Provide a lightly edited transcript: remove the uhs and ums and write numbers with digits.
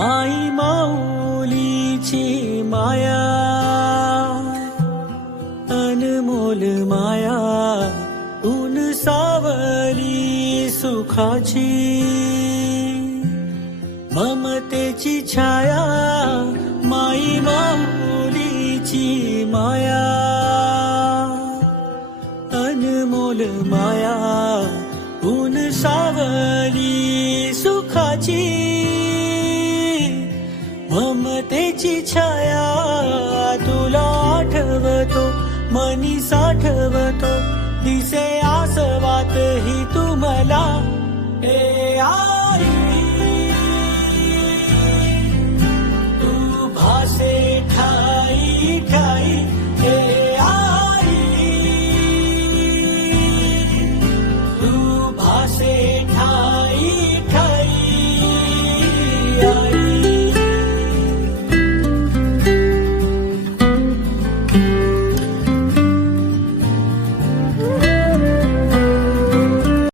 माई माऊलीची माया, अनमोल माया, ऊन सावली सुखाची, ममतेची छाया, माई माऊलीची माया, अनमोल माया, ऊन सावली सुखाची, ममतेची छाया, तुला आठवतो मनी साठवतो, दिसे आसवात ही तुम्हाला, हे